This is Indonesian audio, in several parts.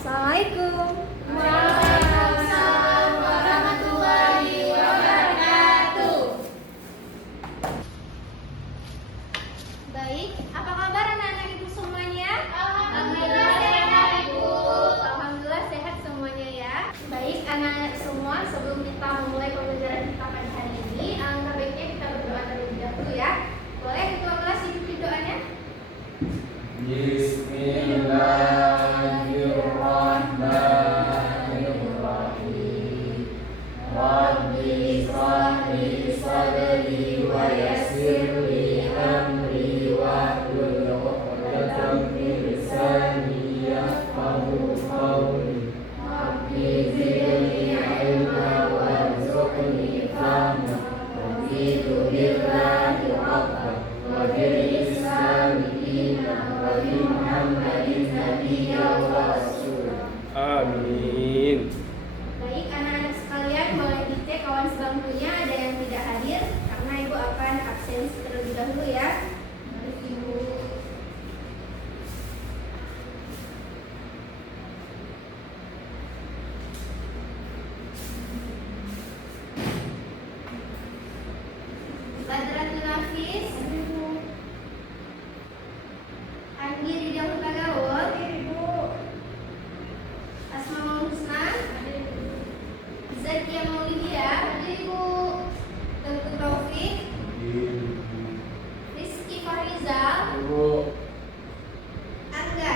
Assalamualaikum. Waalaikumsalam warahmatullahi wabarakatuh. Baik, apa kabar anak-anak ibu semuanya? Alhamdulillah sehat, Ibu. Alhamdulillah sehat semuanya ya. Baik anak-anak semua, sebelum kita memulai pembelajaran kita pada hari ini, alangkah baiknya kita berdoa terlebih dahulu ya. Boleh ketua kelas ikuti doanya? Bismillahirrahmanirrahim. Rabbi shrah li sadri wa yassir li amri wahlul 'uqdatam min lisani yafqahu qawli. Rabbi zidni 'ilman warzuqni fahma. Raditu billahi rabban wa bil islami dinan wa bi Muhammadin nabiyyan wa rasulah. Amin. Baik anak-anak sekalian, boleh dicek kawan sebangkunya ada yang tidak hadir karena ibu akan absensi terlebih dahulu ya. Mari ibu. Badratul Nafis, Andi Ridha Hutagawul, Asmaul Husna, Zakia Maulidia, Tengku Taufik, Rizky Farizal, Angga.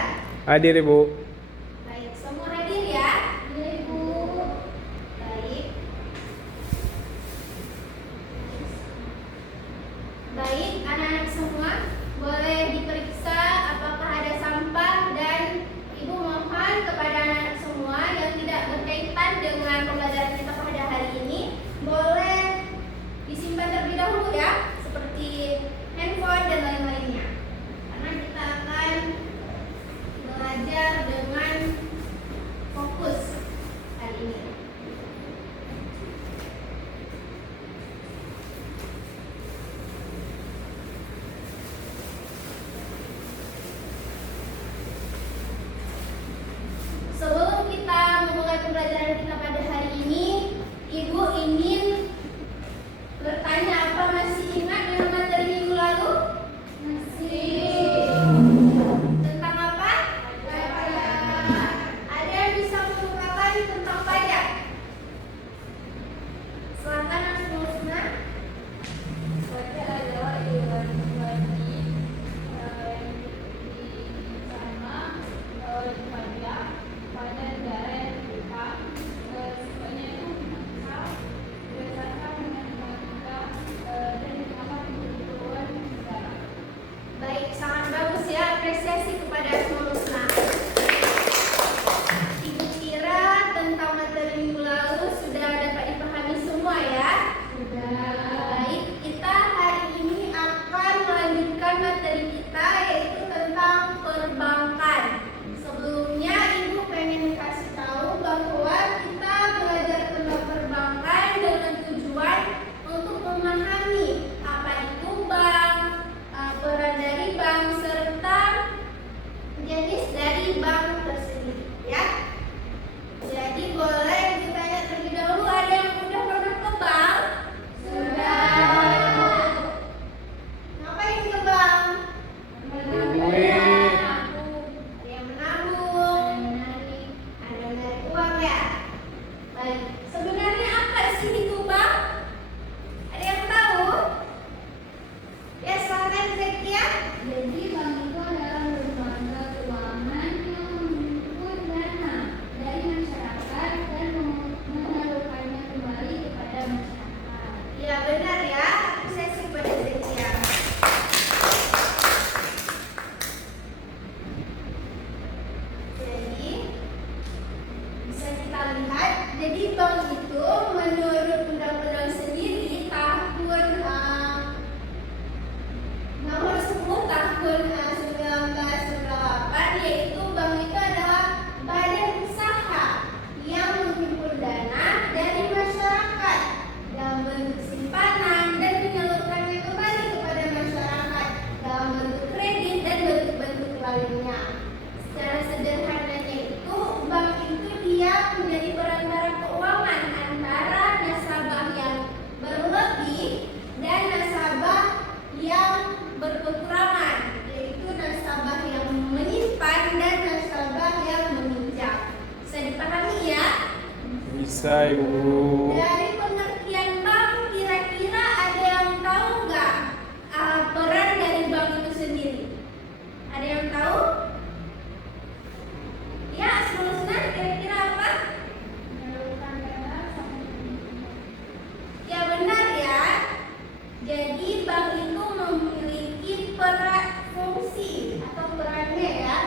Hadir Ibu. Baik, semua hadir ya? Ibu. Baik. Baik, anak-anak semua, boleh diperiksa apakah ada sampah dan ibu mohon kepada anak-anak semua yang tidak berkaitan dengan pembelajaran kita pada hari ini boleh disimpan terlebih dahulu ya, seperti handphone dan lain-lainnya. Karena kita akan belajar dengan fokus hari ini. Sebelum kita memulai pembelajaran kita pada hari ini, ibu ingin bertanya, apa masih ingat dengan materi minggu lalu? Masih. Tentang apa? Pajak. Ada yang bisa mengungkapkan tentang pajak? Silakan Anak Musna. Pajak adalah iuran wajib yang diterima oleh pajak pada negara yang kita sifatnya itu misal berdasarkan dengan dinamika dan diterapkan kebutuhan negara. Baik, sangat bagus ya, apresiasi kepada Asmaul Husna. Ibu kira tentang materi minggu lalu sudah dapat dipahami semua ya? Baik, kita hari ini akan melanjutkan materi kita yaitu tentang perbankan. Sebelumnya ibu pengen kasih tahu bahwa kita belajar tentang perbankan dengan tujuan untuk memahami apa itu bank, peran dari bank serta jenis dari bank tersebut ya. Jadi boleh ditanya terlebih dahulu, ada yang udah pernah ke bank? Sudah. Ngapain ke bank? Ada yang menabung, ada yang menarik uang ya. Baik, sebenarnya apa sih itu bank? Ada yang tahu? Ya, silakan Zakia. Jadi bank itu adalah lembaga keuangan yang menghimpun dana dari masyarakat dan Selesai, Bu. Dari pengertian bank, kira-kira ada yang tahu nggak peran dari bank itu sendiri? Ada yang tahu? Ya, Asmaul, kira-kira apa? Menyalurkan dana sampai Ya benar ya. Jadi bank itu memiliki fungsi atau perannya ya.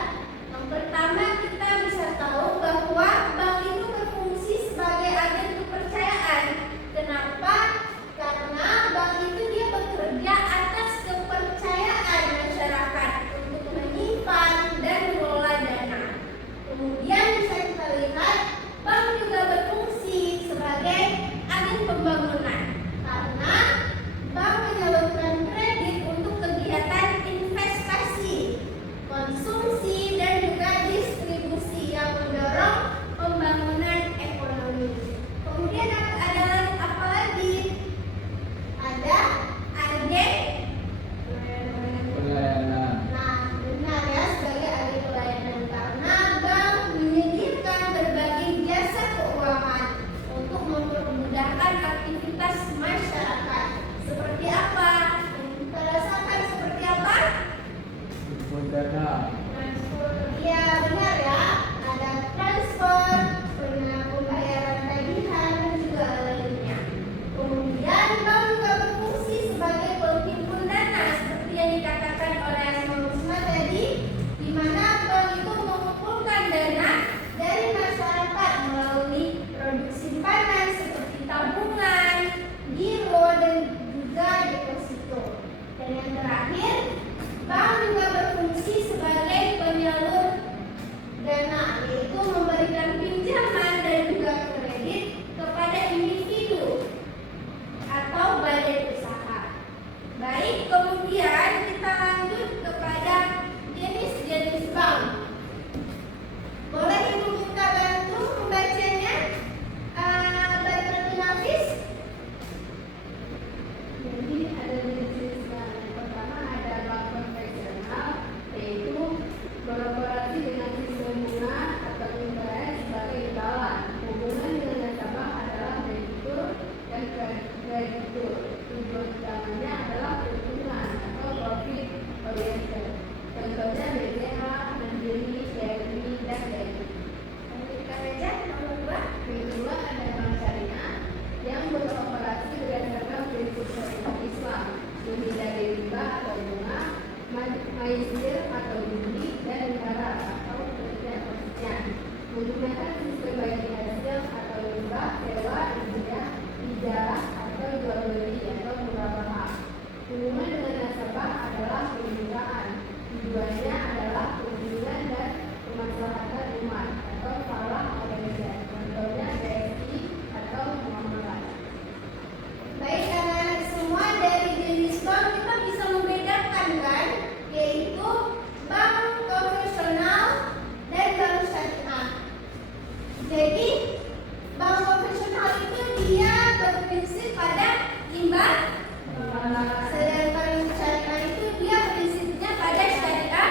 Yang pertama kita bisa tahu bahwa bank itu berfungsi sebagai agen kepercayaan. Kenapa? Karena bank itu dia bekerja atas kepercayaan masyarakat untuk menyimpan dan mengelola dana. Kemudian bisa kita lihat bank juga berfungsi sebagai agen pembangunan karena bank menyalurkan kredit untuk kegiatan investasi, konsumsi, dan juga distribusi yang mendorong pembangunan ekonomi. Kemudian ada apa lagi? Ada agen. Pelayanan. Nah, benar ya, sebagai agen pelayanan karena bank menyediakan berbagai jasa keuangan untuk mempermudahkan aktivitas masyarakat. Seperti apa? Kita rasakan seperti apa? Jemput dana. Iya benar ya. Ada transfer, pembayaran tagihan dan juga lainnya. Kemudian bank juga berfungsi sebagai penghimpun dana seperti yang dikatakan oleh Asmaul tadi, di mana bank itu mengumpulkan dana dari masyarakat melalui produk simpanan seperti tabungan, giro dan juga deposito. Dan yang terakhir, bank juga berfungsi sebagai penyalur dana, yaitu memberikan pinjaman dan juga kredit kepada individu atau badan usaha. Baik, kemudian kita lanjut kepada jenis-jenis bank. Boleh Ibu minta bantu membacanya? Baik, Nafis. Jadi ada jenis bank. Yang pertama ada bank konvensional, yaitu kolaborasi dengan sistem bunga atau interest sebagai imbalan. Hubungan dengan nasabah adalah debitur dan kreditur. Tujuan utamanya adalah keuntungan atau profit oriented. Contohnya BCA, Mandiri, BRI, dan BNI. Lanjutkan aja, nomor 2. Yang kedua ada bank syariah yang beroperasi berdasarkan prinsip syariat Islam, menghindari riba atau bunga, maizir atau judi, dan negara atau penelitian. Menggunakan sistem bayar hasil atau riba, sewa, ijarah atau jual beli atau murabahah. Hubungan dengan nasabah adalah pembiayaan. Tujuannya adalah perlindungan dan kemaslahatan umat atau falah organisasi. Contohnya BSI atau Muamalah. Baik anak-anak semua, dari jenis bank kita bisa membedakan kan, yaitu bank konvensional dan bank syariah. Jadi bank konvensional itu dia berprinsip pada imbal, sedangkan syariah itu dia prinsipnya pada syariah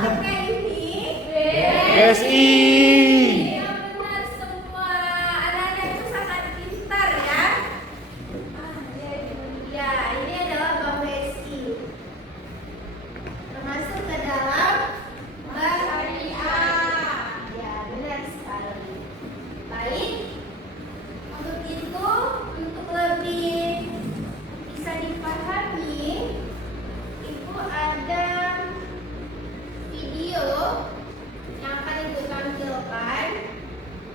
apakah ini? SI. Yang benar semua. Anak-anak itu sangat pintar ya. Ya, ini adalah bank BSI. Termasuk ke dalam bank syariah. Ya, benar sekali. Baik. Untuk itu, untuk lebih bisa dipahami, Ibu ada video yang akan Ibu tampilkan.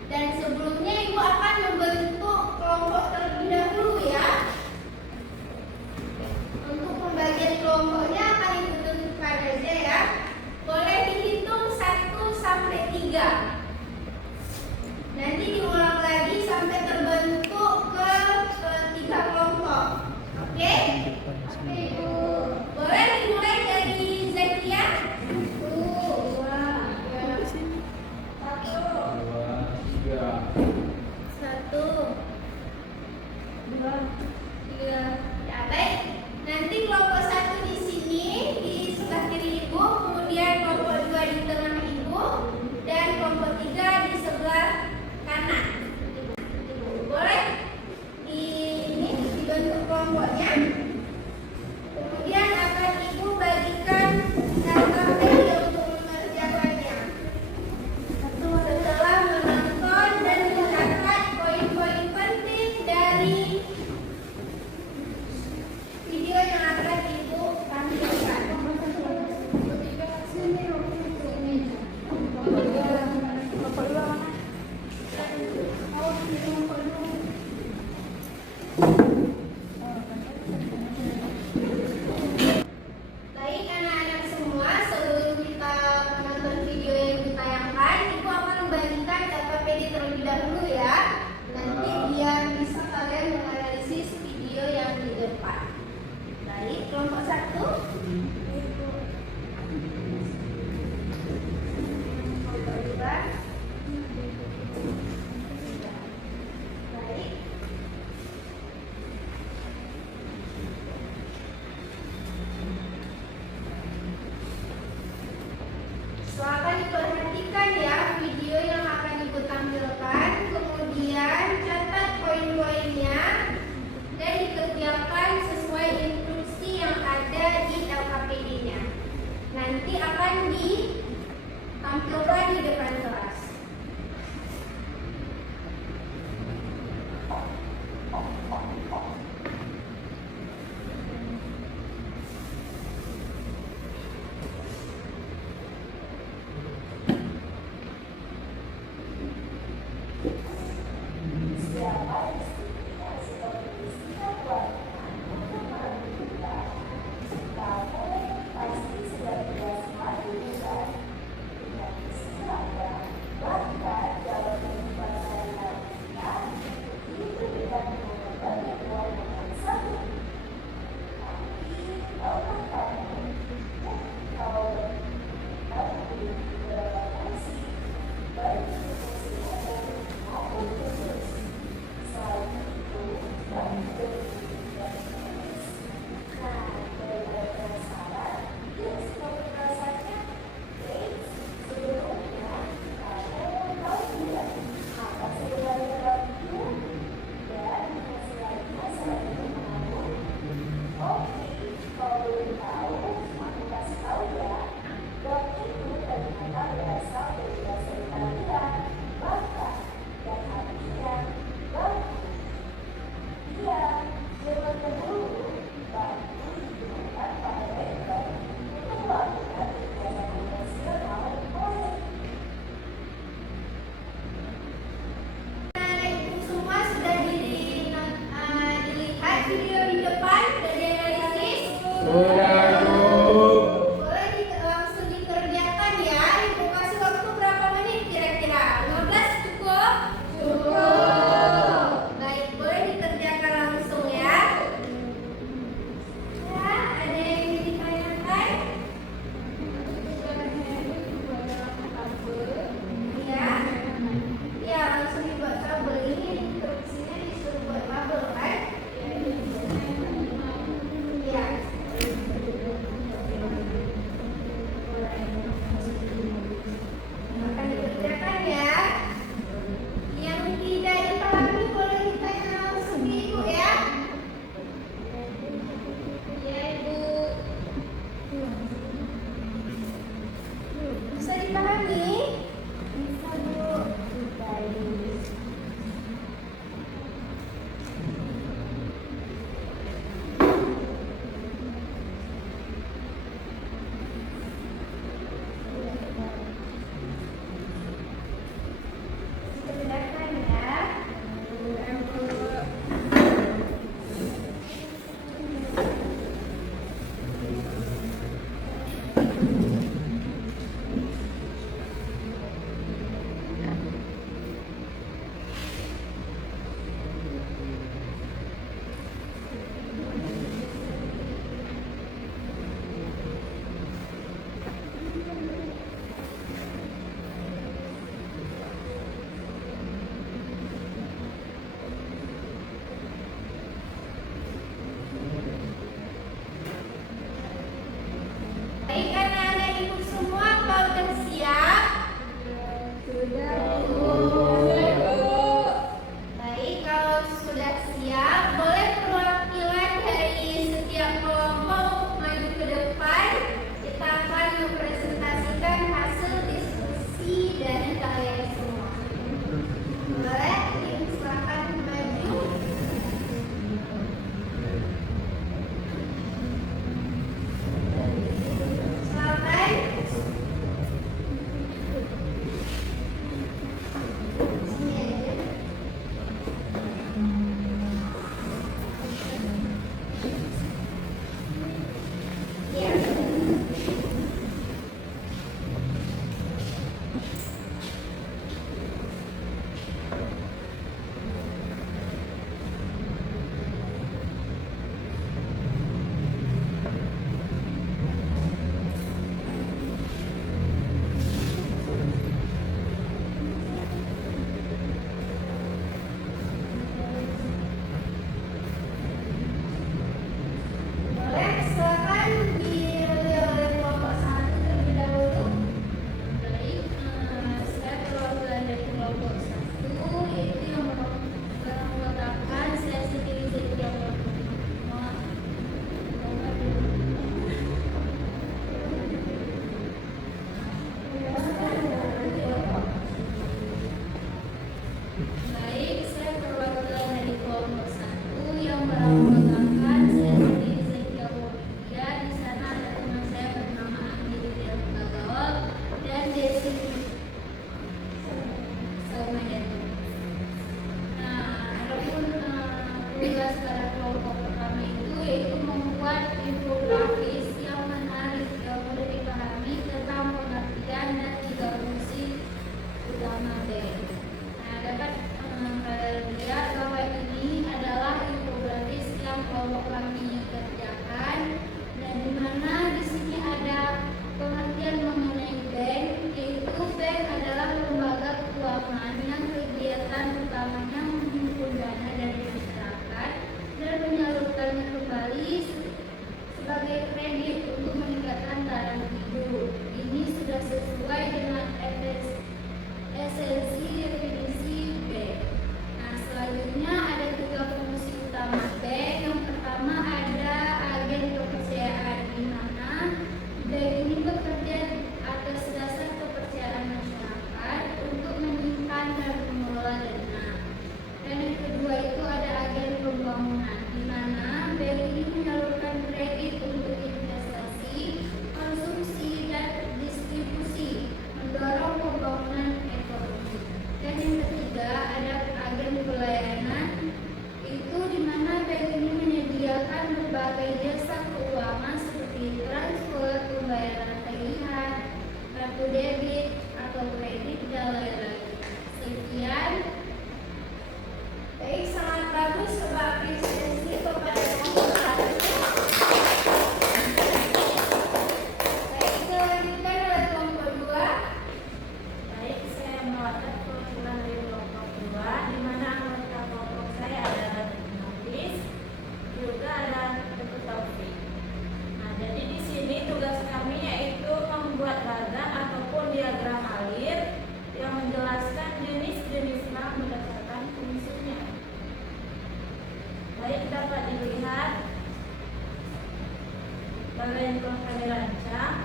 Dan sebelumnya Ibu akan membentuk kelompok terlebih dahulu ya. Untuk pembagian kelompoknya akan Ibu tentukan aja ya. Boleh dihitung 1 sampai 3. Nanti diulang lagi sampai terbentuk ke 3 kelompok. Oke? Oke, Ibu. Boleh dimulai dari Zakia? 1, 2, 3. Ya, baik. Nanti kelompok 1 di sini di sebelah kiri Ibu, kemudian kelompok 2 di tengah Ibu, dan kelompok 3 di sebelah kanan. Boleh dibentuk kelompoknya. Kemudian akan Ibu bagikan data video untuk mengerjakannya. Setelah menonton dan mencatat poin-poin penting dari video yang akan Ibu tampilkan. Baik anak-anak semua, sebelum kita menonton video yang ditayangkan, Ibu akan membagikan data PD terlebih dahulu ya. Nanti biar bisa kalian menganalisis video yang di depan. Baik, kelompok 1. Kelompok 2. Baik. Silakan diperhatikan ya video yang akan Ibu tampilkan, kemudian catat poin-poinnya dan dikerjakan sesuai instruksi yang ada di LKPD-nya. Nanti akan ditampilkan di depan kelas. Bisa dipahami? Bisa, Bu. Baik. Dengarkan ya. Baik, anak-anak ibu semua, apa udah siap? Sudah, Bu. Baik, kalau sudah siap, boleh perwakilan dari setiap kelompok maju ke depan. Kita akan mempresentasikan hasil diskusi dari kalian semua. Boleh, silakan maju. Boleh, silakan dimulai oleh kelompok 1 terlebih dahulu. Baik, saya perwakilan dari kelompok 1, yaitu yang mengatakan sesi riset yang Baik, saya perwakilan dari kelompok 1 yang mengatakan sesi riset yang di sana ada teman saya bernama Andi Tagawal dan Desi Salmayan. Adapun tugas pada kelompok pertama itu yaitu membuat infografis yang menarik yang mudah dipahami tentang pengertian dan 3 fungsi utama BEM. Dapat kalian lihat bahwa ini adalah infografis yang kelompok kami kerjakan, dan di mana di sini ada pengertian mengenai bank, yaitu bank adalah lembaga keuangan yang kegiatan utamanya menghimpun dana dari masyarakat dan menyalurkannya kembali sebagai kredit untuk meningkatkan taraf hidup. Ini sudah sesuai dengan esensi definisi bank. Selanjutnya ada 3 fungsi utama bank. Yang pertama ada agen kepercayaan, di mana bank ini bekerja atas dasar kepercayaan masyarakat untuk menyimpan dan mengelola dana. Dan yang kedua itu ada agen pembangunan, di mana bank ini menyalurkan kredit untuk investasi, konsumsi, dan distribusi, mendorong pembangunan ekonomi. Dan yang ketiga ada agen pelayanan, itu di mana bank ini menyediakan berbagai jasa keuangan seperti transfer, pembayaran tagihan, kartu debit atau kredit, dan lain-lain. Sekian. Baik, sangat bagus, coba apresiasi kepada kelompok 1. Baik, dilanjutkan oleh kelompok 2. Baik, saya mewakili perwakilan dari kelompok 2, di mana anggota kelompok saya ada Nafis, juga ada Dr. Taufik. Jadi di sini tugas kami yaitu membuat diagram ataupun diagram alir yang menjelaskan jenis-jenis bank berdasarkan fungsinya. Baik, dapat dilihat bagian telah kami rancang.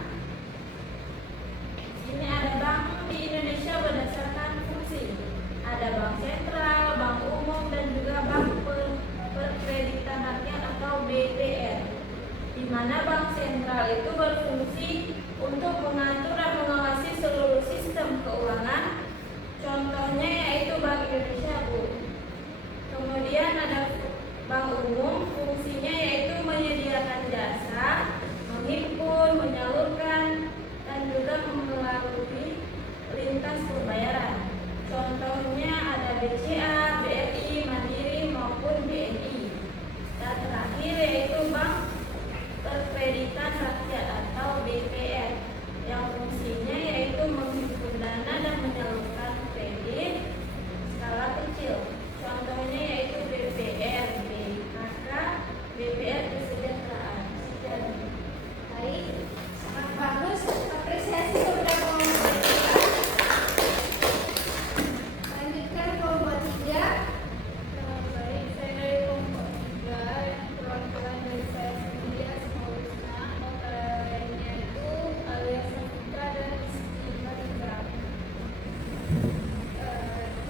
Di sini BCA, BRI, Mandiri maupun BNI. Dan terakhir yaitu Bank Perkreditan Rakyat atau BPR yang fungsinya yaitu menghimpun dana dan menyalurkan kredit skala kecil. Contohnya yaitu BPR, BKK, BPR Kesejahteraan. Sekian. Baik, sangat bagus. Apresiasi kepada kelompok 3. Lanjutkan kelompok 3. Baik, saya dari kelompok 3 yang perwakilan dari saya sendiri Asma Husna. Nota lainnya itu alias Safika dan Siti Marika.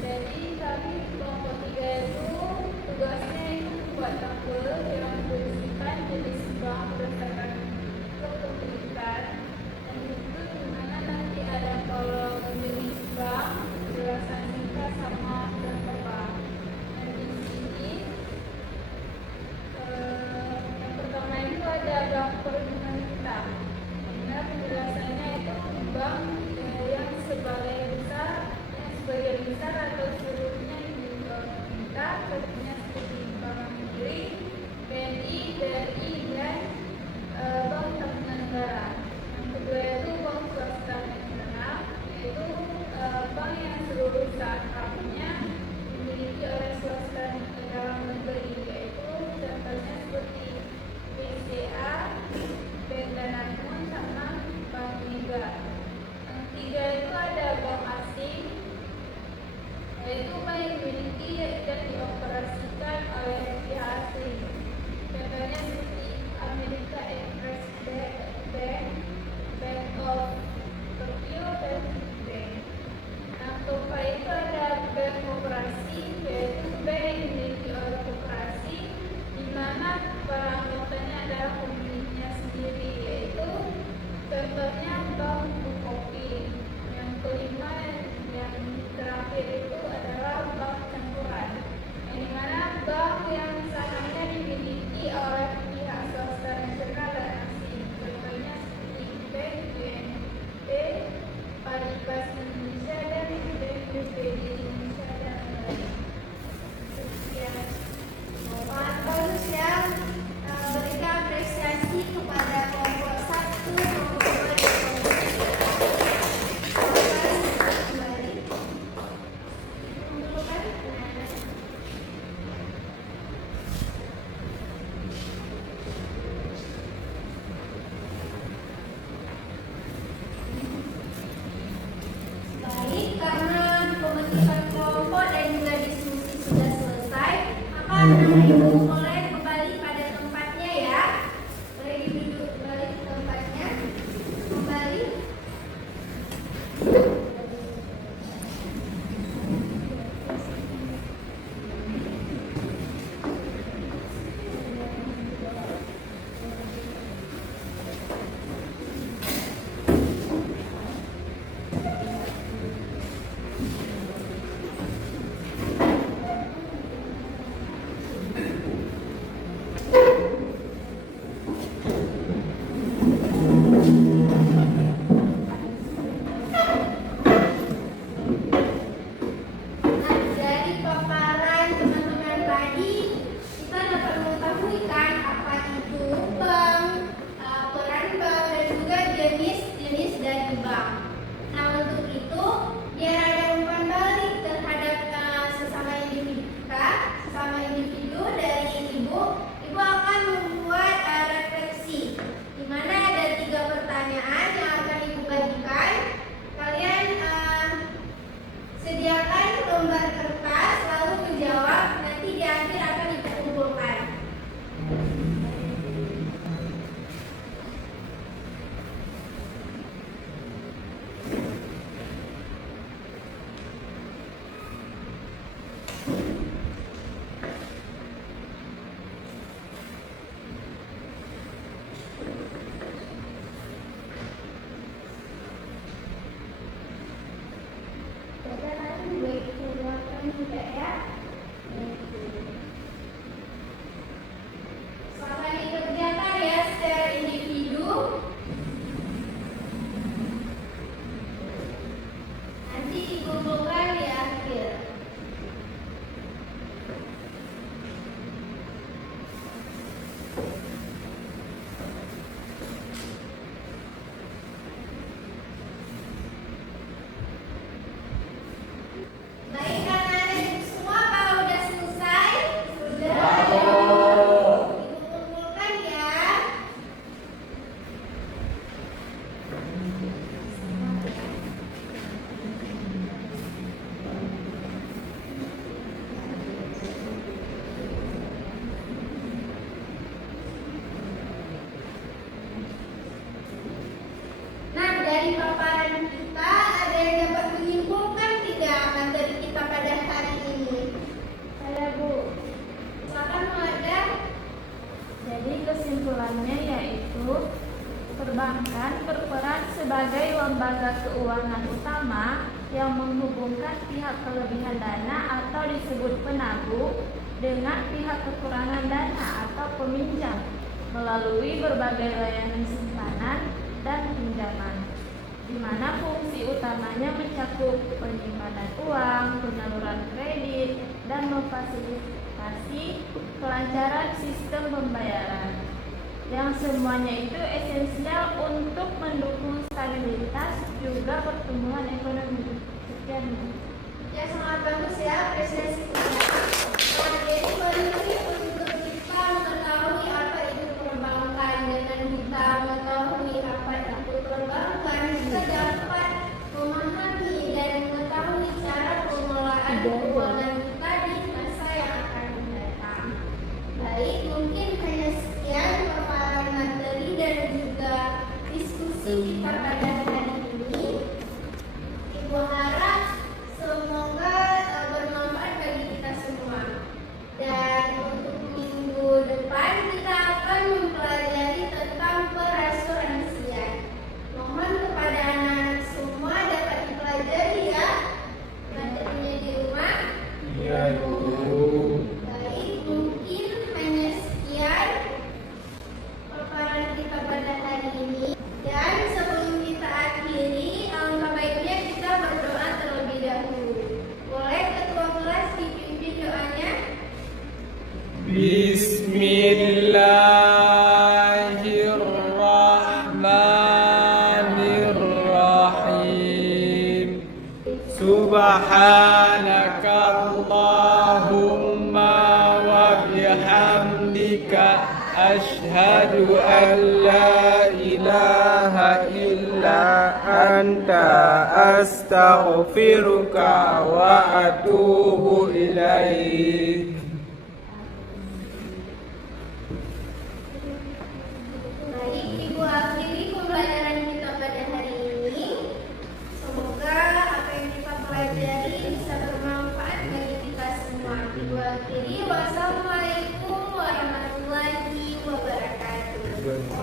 Jadi kami kelompok 3 itu tugasnya itu membuat tabel yang berisikan jenis bank berdasarkan kepemilikan dan itu dimana nanti ada kolom jenis bank, jelasan singkat sama berapa bank. Dan di sini yang pertama itu ada bank perlindungan kita. Dimana penjelasannya itu bank yang sebagian besar atau seluruhnya dimiliki oleh pemerintah, contohnya seperti Bank Mandiri, BNI, BRI, dan Bank Tabungan Negara. Yang kedua itu bank swasta nasional, yaitu bank yang seluruh saham-sahamnya dimiliki oleh swasta dalam negeri, yaitu contohnya seperti BCA, Bank Danamon, sama Bank Mega. Yang ketiga itu ada bank asing, yaitu bank yang dimiliki dan dioperasikan oleh pihak asing. Contohnya seperti Amerika Express Bank, Bank of Tokyo, dan Bank. Yang keempat itu ada bank koperasi, yaitu bank yang dimiliki oleh koperasi, di mana para anggotanya adalah pemiliknya sendiri, yaitu contohnya Bank Bukopin. Yang kelima yang terakhir itu adalah bank campuran, yang dimana bank yang sahamnya dimiliki oleh pihak swasta nasional dan asing. Contohnya seperti Bank BNP, Paribas Indonesia, dan Bank BPD Indonesia dan lain-lain. Sekian. Sangat bagus ya. Berikan apresiasi kepada kelompok 1, kelompok 2, dan kelompok 3. Kembali. Dulu kan? Baik, karena pembentukan kelompok dan juga diskusi sudah selesai, maka anak ibu boleh kembali pada tempatnya ya. Boleh duduk kembali ke tempatnya. Kembali. Nah, dari paparan teman-teman tadi, kita dapat mengetahui kan apa itu bank, peran bank, dan juga jenis-jenis dari bank. Nah, untuk itu, biar ada umpan balik terhadap sesama individu kita, sesama individu dari ibu akan membuat refleksi, di mana ada 3 pertanyaan yang akan ibu bagikan. Kalian sediakan lembar kertas lalu menjawab, nanti di akhir akan dikumpulkan. Selamat dikerjakan ya secara individu. Nanti dikumpulkan di akhir. dalamnya, yaitu perbankan berperan sebagai lembaga keuangan utama yang menghubungkan pihak kelebihan dana atau disebut penabuh dengan pihak kekurangan dana atau peminjam melalui berbagai layanan simpanan dan pinjaman, di mana fungsi utamanya mencakup penyimpanan uang, penyaluran kredit, dan memfasilitasi kelancaran sistem pembayaran, yang semuanya itu esensial untuk mendukung stabilitas juga pertumbuhan ekonomi. Sekian. Ya, sangat bagus ya apresiasi kita. Nah, jadi penting untuk kita mengetahui apa itu perbankan. Dengan kita mengetahui apa itu perbankan, kita dapat memahami dan mengetahui cara pengelolaan keuangan kita di masa yang akan datang. Baik, mungkin hanya sekian paparan materi dan juga diskusi kita pada hari ini. Ibu harap semoga bermanfaat bagi kita semua. Dan untuk minggu depan kita akan mempelajari tentang perasuransian. Mohon kepada anak-anak semua dapat dipelajari ya materinya di rumah. Iya, Bu. Baik, mungkin hanya sekian paparan kita pada hari ini. Dan sebelum kita akhiri, alangkah baiknya kita berdoa terlebih dahulu. Boleh ketua kelas dipimpin doanya? Bismillahirrahmanirrahim. Subhanaka Allahumma wa bihamdika asyhadu an la ilaha illa anta astaghfiruka wa atubu ilaik. Baik, Ibu akhiri pembelajaran kita pada hari ini. Semoga apa yang kita pelajari bisa bermanfaat bagi kita semua. Ibu akhiri, wassalamualaikum warahmatullahi wabarakatuh.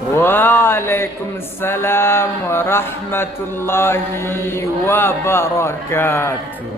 Waalaikumsalam warahmatullahi wabarakatuh.